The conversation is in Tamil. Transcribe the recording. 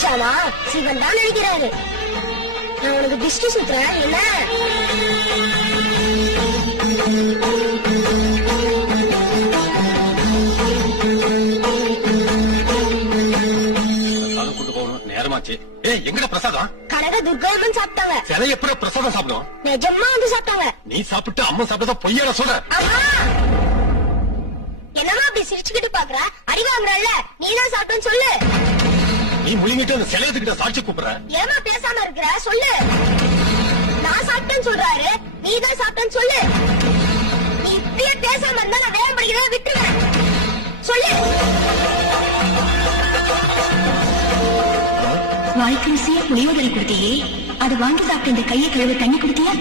நினைச்சானா சிவன் தான் நினைக்கிறாரு. நான் உனக்கு திஷ்டி சுத்துறேன் என்ன? நேரமாச்சு. எங்கட பிரசாதம்? கனக துர்காமன் சாப்பிட்டாங்க. சிலை எப்படி பிரசாதம் சாப்பிடும்? நிஜமா வந்து சாப்பிட்டாங்க. நீ சாப்பிட்டு அம்மா சாப்பிட்டதா பொய்யால சொல்ற? என்னமா அப்படி சிரிச்சுக்கிட்டு பாக்குற? அடி வாங்குறல்ல, நீதான் சாப்பிட்டேன்னு சொல்லு. நீ முழுங்கிட்டு அந்த சிலையத்துக்கிட்ட சாட்சி கூப்பிடுற. ஏமா பேசாம இருக்கிற? சொல்லு. நான் சாப்பிட்டேன்னு சொல்றாரு, நீதான் சாப்பிட்டேன்னு சொல்லு. நீ இப்படியே பேசாம இருந்தா நான் வேகம் படிக்கிறத விட்டுருவேன். சொல்லு. வாய்க்கு ருசியா புளியோதரை கொடுத்தியே, அதை வாங்கி சாப்பிட்ட இந்த கையை கழுவ தண்ணி கொடுத்தியா?